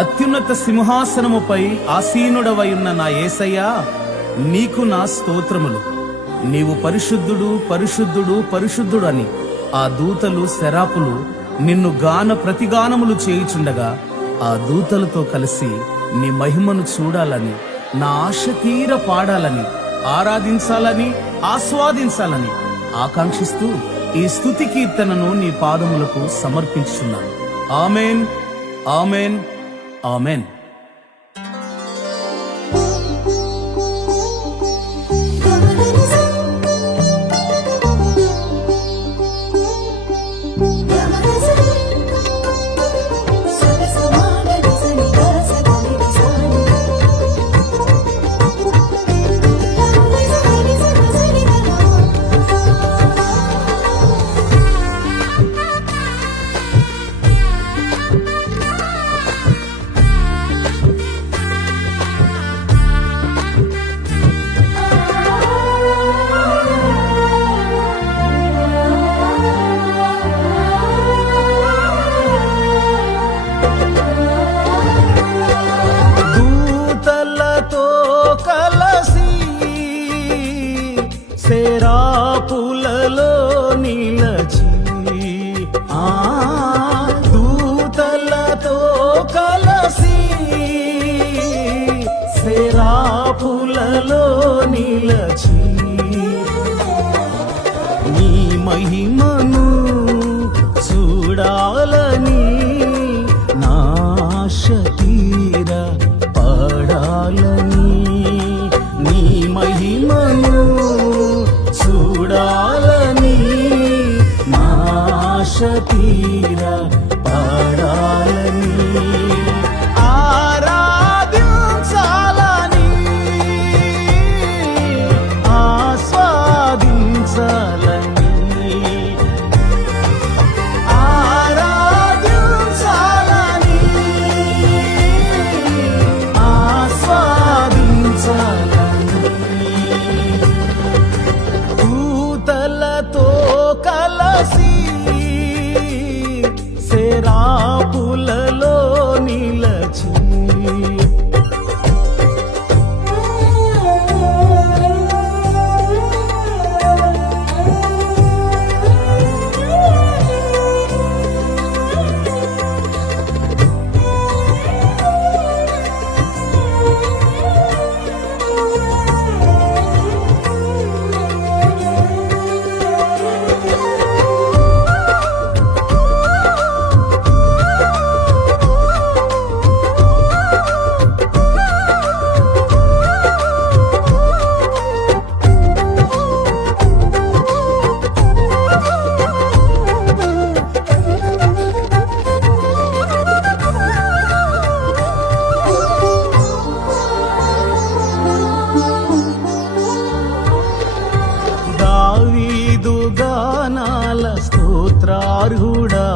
అత్యున్నత సింహాసనముపై ఆసీనుడవయున్న నా యేసయ్యా, నీకు నా స్తోత్రములు. నీవు పరిశుద్ధుడు, పరిశుద్ధుడు, పరిశుద్ధుడు అని ఆ దూతలు శరాపులు నిన్ను ప్రతిగానములు చేయుచుండగా, ఆ దూతలతో కలిసి నీ మహిమను చూడాలని, నా ఆశ తీర పాడాలని, ఆరాధించాలని, ఆస్వాదించాలని ఆకాంక్షిస్తూ ఈ స్తుతి కీర్తనను నీ పాదములకు సమర్పించుచున్నాను. ఆమేన్, ఆమేన్, ఆమేన్. శరాపులలో నిలచి దూతలతో కలసి శరాపులలో నిలచి నీ మహిమను చూడాలని, నా ఆశ తీర పడాలని, నీ మహిమను చూడాలని, నా ఆశ తీర పడాలని, ఆరాధించాలని, ఆస్వాదించాలని, ఆరాధించాలని, ఆస్వాదించాలని, దూతలతో కలసి శరాపులలో నిలచి స్తోత్రార్హుడా,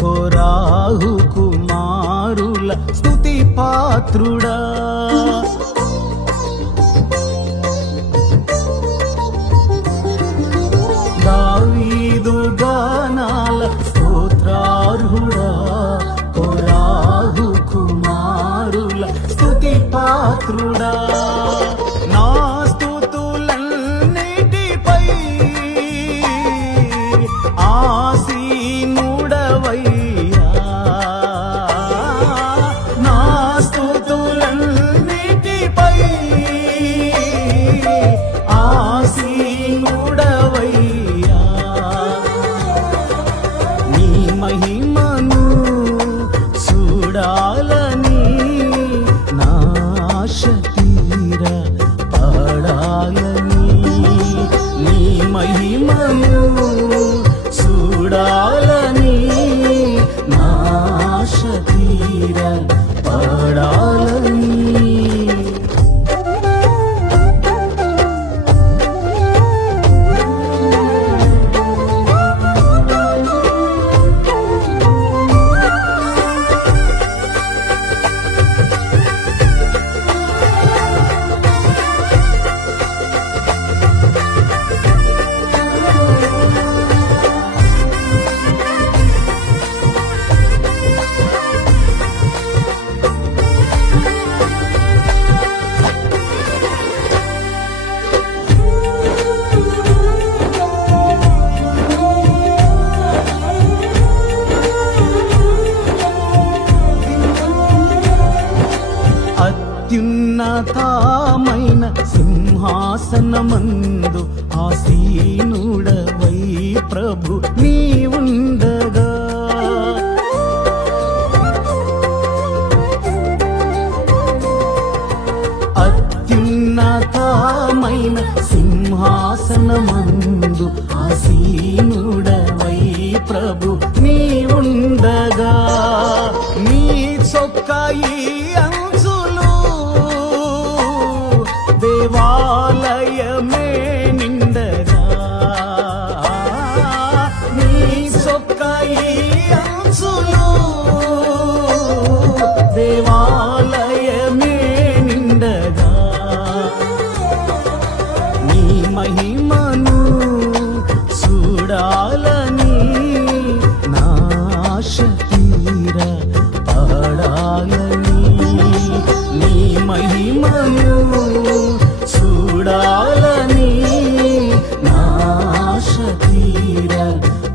కోరాహు కుమారుల స్తుతి పాత్రుడా, దావీదు గానాల స్తోత్రార్హుడా, కోరాహు కుమారుల స్తుతి పాత్రుడా, నా స్తుతులన్నిటిపై ఆసీనుడవయ్యా, నా స్తుతులన్నిటిపై అత్యున్నతమైన సింహాసనమందు ఆసీనుడవై ప్రభు నీవుండగా అత్యున్నతమైన సింహాసనమందు ఆసీనుడవై ప్రభు నీవుండగా నీ చొక్కాయి అంచులు దేవాలయమే నిండగా నీ చొక్కాయి అంచులు దేవాలయమే నిండగా నీ మహిమను చూడాలని నా ఆశ తీర పాడాలని నీ మహిమను చూడాలని నా ఆశ తీర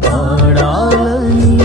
పాడాలని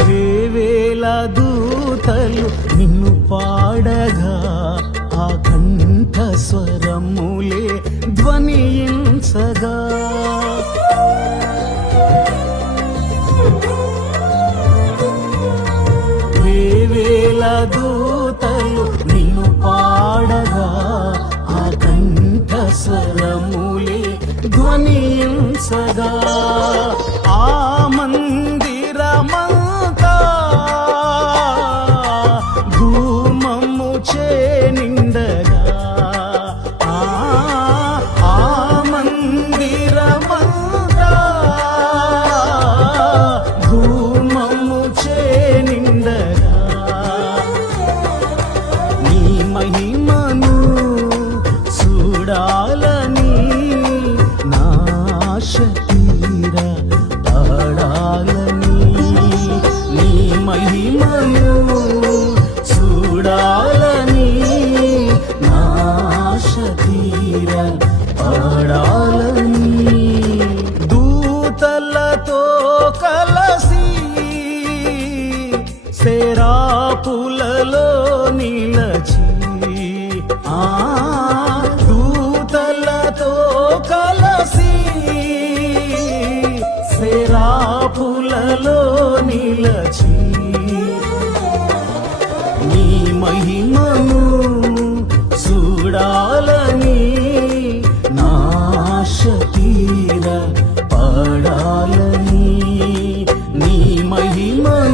వేవేల దూతలు నిన్ను పాడగా ఆ కంఠ స్వరములే ధ్వనించగా వేవేల దూతలు నిన్ను పాడగా ఆ కంఠ స్వరములే ధ్వనించగా ఆ మందిరమంతా ధూమము చేనిండగా ఆ మందిరమంతా ధూమము చేనిండగా నీ మహిమను చూడాలని నా ఆశ తీర పాడాలని నీ మహిమను చూడాలని నా ఆశ తీర పాడాలని దూతలతో కలసి సెరాపులలో నిలచి దూతలతో కలసి సెరాపులలో నిలచి నీ మహిమను చూడాలని నా ఆశ తీర పాడాలని నీ మహిమను